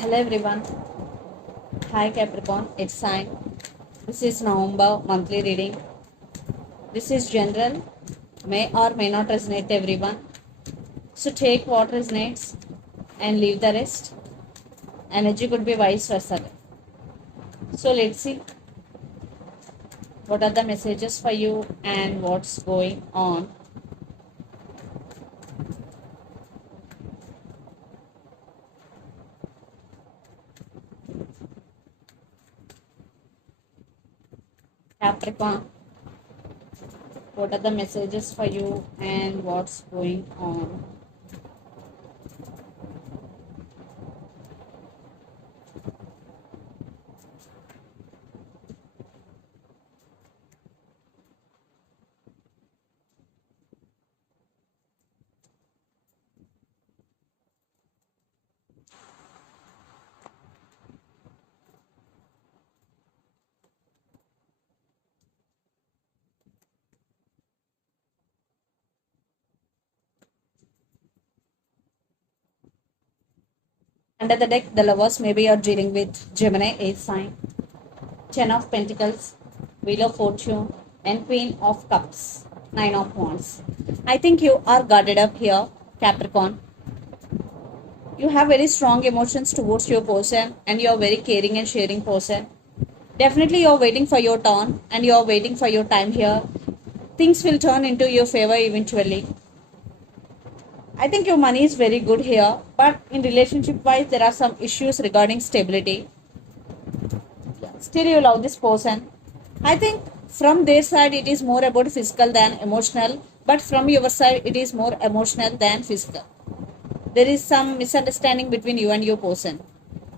Hello everyone. Hi Capricorn, it's Sign. This is November monthly reading. This is general, may or may not resonate to everyone. So take what resonates and leave the rest. Energy could be vice versa. So let's see what are the messages for you and what's going on. Capricorn, what are the messages for you and what's going on? Under the deck, the lovers, maybe you're dealing with Gemini 8 sign, 10 of Pentacles, Wheel of Fortune, and Queen of Cups, 9 of Wands. I think you are guarded up here, Capricorn. You have very strong emotions towards your person and you're very caring and sharing person. Definitely you're waiting for your turn and you're waiting for your time here. Things will turn into your favor eventually. I think your money is very good here, but in relationship wise, there are some issues regarding stability. Still, you love this person. I think from their side, it is more about physical than emotional, but from your side, it is more emotional than physical. There is some misunderstanding between you and your person,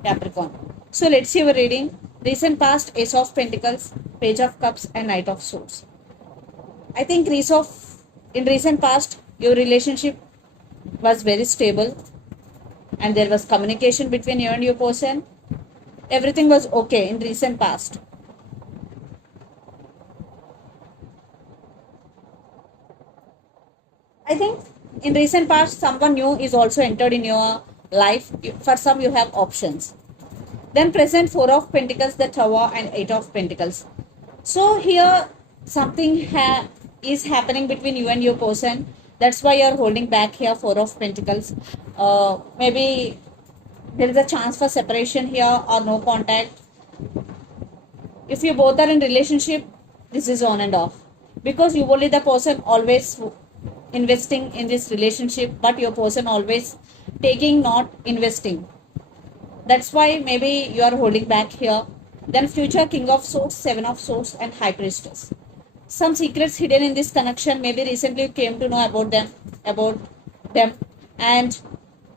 Capricorn. So, let's see your reading. Recent past, Ace of Pentacles, Page of Cups, and Knight of Swords. I think in recent past, your relationship was very stable and there was communication between you and your person. Everything was okay in recent past. I think in recent past, someone new is also entered in your life. For some, you have options. Then present Four of Pentacles, the Tower, and Eight of Pentacles. So here something is happening between you and your person. That's why you're holding back here, Four of Pentacles. Maybe there is a chance for separation here or no contact. If you both are in relationship, this is on and off. Because you only the person always investing in this relationship, but your person always taking, not investing. That's why maybe you are holding back here. Then future King of Swords, Seven of Swords, and High Priestess. Some secrets hidden in this connection. Maybe recently you came to know about them, and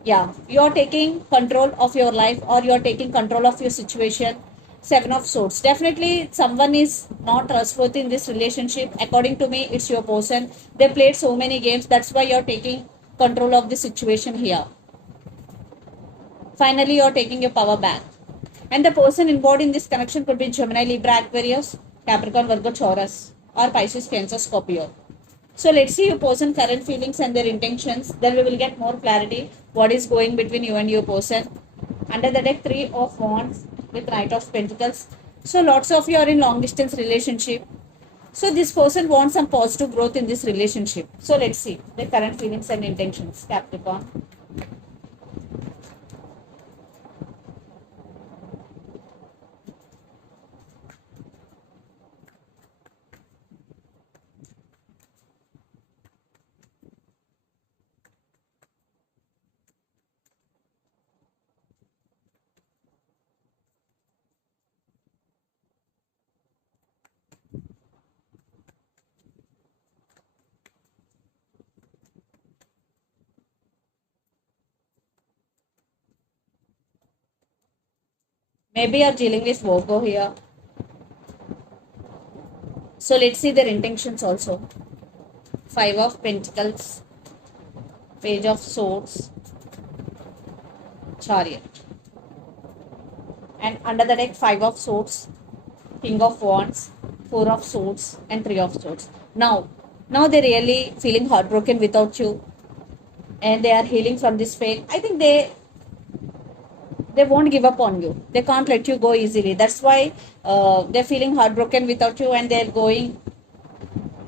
yeah, you are taking control of your life or you are taking control of your situation. Seven of Swords. Definitely, someone is not trustworthy in this relationship. According to me, it's your person. They played so many games. That's why you're taking control of the situation here. Finally, you're taking your power back. And the person involved in this connection could be Gemini, Libra, Aquarius, Capricorn, Virgo, Taurus, or Pisces, Cancer, Scorpio. So let's see your person current feelings and their intentions. Then we will get more clarity what is going between you and your person. Under the deck, Three of Wands with Knight of Pentacles. So lots of you are in long distance relationship. So this person wants some positive growth in this relationship. So let's see the current feelings and intentions, Capricorn. Maybe you're dealing with Virgo here. So let's see their intentions also. Five of Pentacles, Page of Swords, Chariot. And under the deck, Five of Swords, King of Wands, Four of Swords, and Three of Swords. Now they're really feeling heartbroken without you, and they are healing from this pain. I think they won't give up on you. They can't let you go easily. That's why they're feeling heartbroken without you, and they're going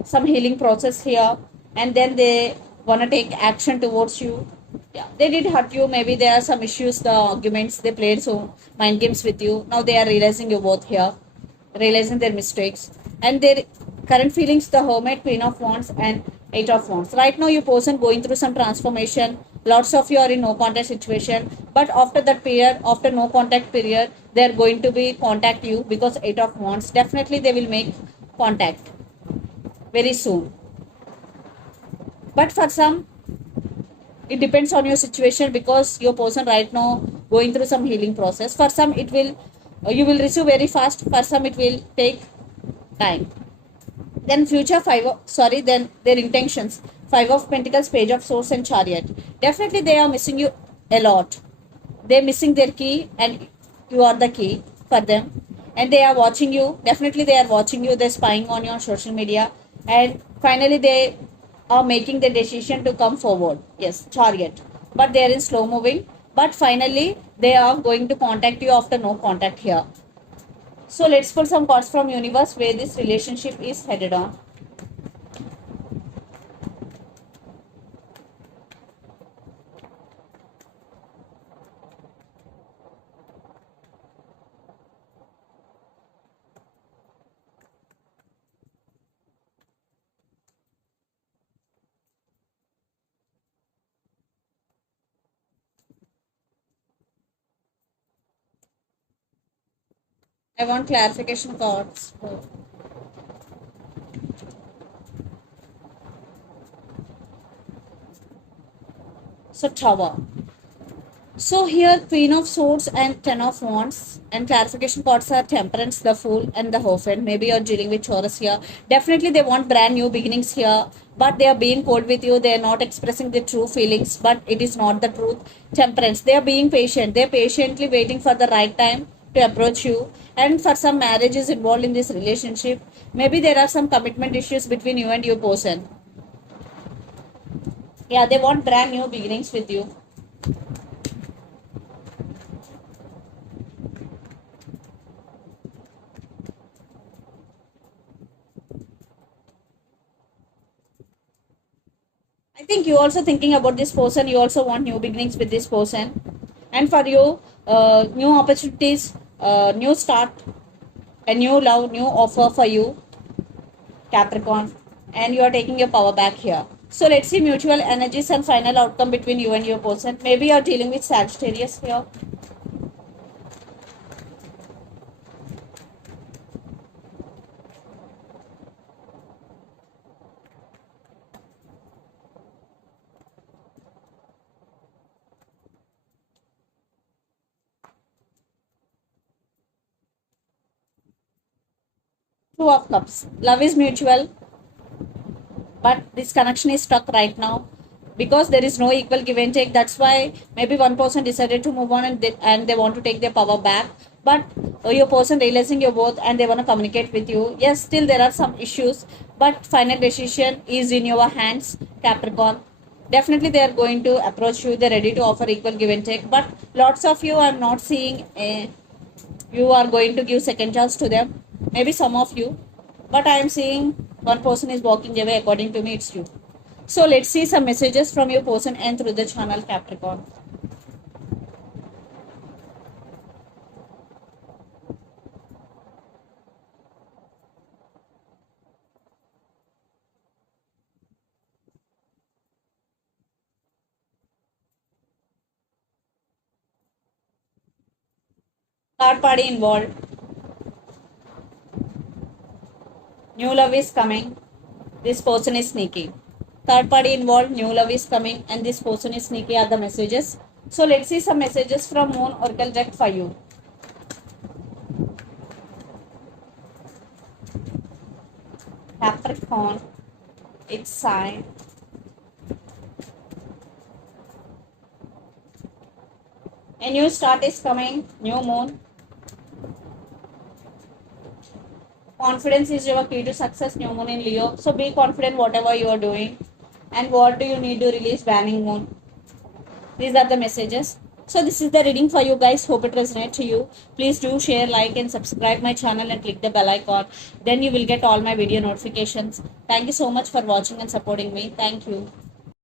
some healing process here, and then they want to take action towards you. Yeah, they did hurt you. Maybe there are some issues, the arguments they played, so mind games with you. Now they are realizing you both here, realizing their mistakes and their current feelings. The hermit, queen of wands, and eight of wands. Right now your person going through some transformation. Lots of you are in no contact situation, but after that period, after no contact period, they are going to be contact you, because eight of wands, definitely they will make contact very soon. But for some, it depends on your situation, because your person right now going through some healing process. For some it will, you will receive very fast. For some it will take time. Then future then their intentions: five of pentacles, page of swords, and chariot. Definitely they are missing you a lot. They're missing their key, and you are the key for them. And they are watching you. Definitely they are watching you. They're spying on your social media, and finally they are making the decision to come forward. Yes, chariot, but they are in slow moving. But finally they are going to contact you after no contact here. So let's pull some cards from universe where this relationship is headed on. I want clarification cards. So tower. So here Queen of Swords and Ten of Wands, and clarification cards are Temperance, the Fool, and the Hierophant. Maybe you're dealing with Taurus here. Definitely they want brand new beginnings here, but they are being cold with you. They are not expressing their true feelings, but it is not the truth. Temperance, they are being patient. They are patiently waiting for the right time to approach you. And for some, marriage is involved in this relationship. Maybe there are some commitment issues between you and your person. Yeah, they want brand new beginnings with you. I think you also thinking about this person. You also want new beginnings with this person, and for you, new opportunities, new start, a new love, new offer for you, Capricorn, and you are taking your power back here. So let's see mutual energies and final outcome between you and your person. Maybe you are dealing with Sagittarius here. Two of Cups. Love is mutual, but this connection is stuck right now because there is no equal give and take. That's why maybe one person decided to move on, and they want to take their power back. But your person realizing you're both, and they want to communicate with you. Yes, still there are some issues, but final decision is in your hands, Capricorn. Definitely they are going to approach you. They're ready to offer equal give and take, but lots of you are not seeing you are going to give second chance to them. Maybe some of you, but I am seeing one person is walking away. According to me, it's you. So let's see some messages from your person and through the channel, Capricorn. Third party involved. New love is coming. This person is sneaky. Third party involved, new love is coming, and this person is sneaky are the messages. So let's see some messages from Moon Oracle deck for you. Capricorn, its sign. A new start is coming, new moon. Confidence is your key to success, new moon in Leo. So be confident whatever you are doing. And what do you need to release, waning moon? These are the messages. So this is the reading for you guys. Hope it resonates to you. Please do share, like and subscribe my channel and click the bell icon. Then you will get all my video notifications. Thank you so much for watching and supporting me. Thank you.